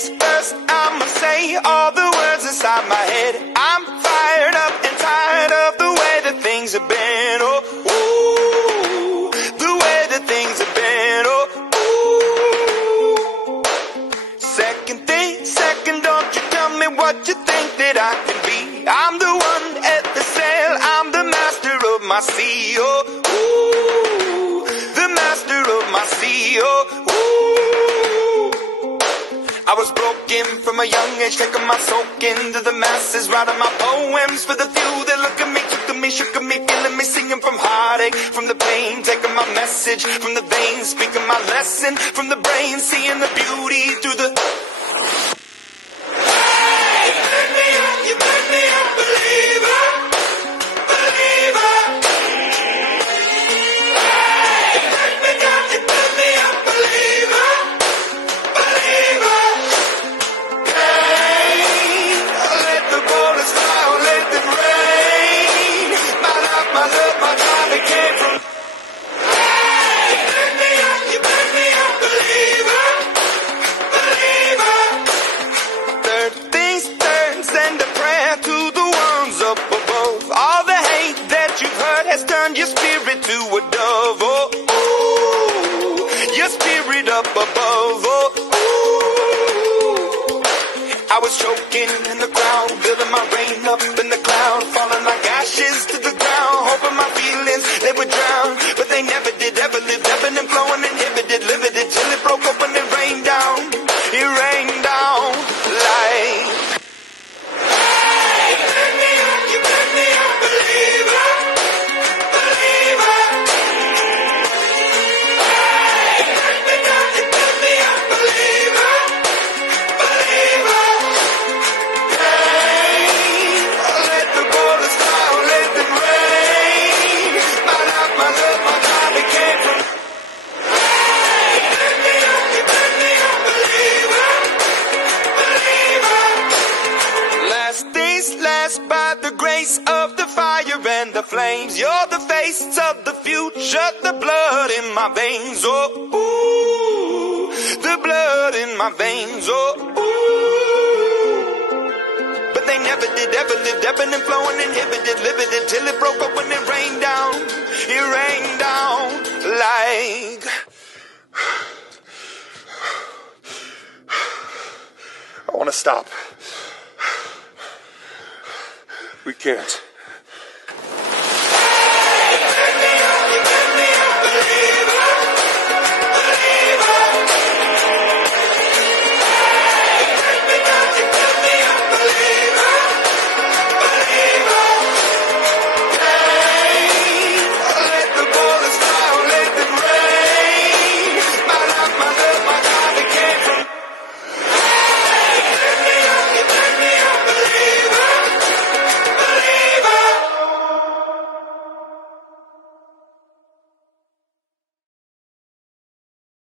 things first, I'ma say all the words inside my head. I'm fired up and tired of the way that things have been. Oh, ooh, the way that things have been. Oh, ooh. Second, don't you tell me what you think that I can be. I'm the one at the sail, I'm the master of my sea. Oh, ooh, the master of my sea. Oh, ooh. I was broken from a young age, taking my soak into the masses, writing my poems for the few that look at me, took at me, shook at me, feeling me, singing from heartache, from the pain, taking my message from the veins, speaking my lesson from the brain, seeing the beauty through the... Hey, you make me a believer, believer. Hey, you make me a believer, believer. Let the bullets fly, let them rain. My love, my time, it came from. Hey, you make me a believer, believer. Third things third, send a prayer to the ones up above. All the hate that you've heard has turned your spirit to a dove. Oh, ooh, your spirit up above. Oh, ooh. I was choking in the crowd, building my rain up in the cloud, falling like ashes to the ground, hoping my feelings, they would drown, but they never did, ever lived, ebbing and flowing, inhibited, limited, till it broke up when it rained down. It rained down like... Hey, you make me a believer, believer. Hey, you make me a believer, believer. Let the bullets fly, let them rain. My love, my time, it came from. Hey, you make me a believer, believer. Last things last, by the grace of the fire and the flames. You're the face of the future, the blood in my veins. Oh, ooh, the blood in my veins. Oh, ooh. But they never did, ever lived, ebbing and flowing, inhibited, limited, till it broke up when it rained down. It rained down like... I want to stop. We can't.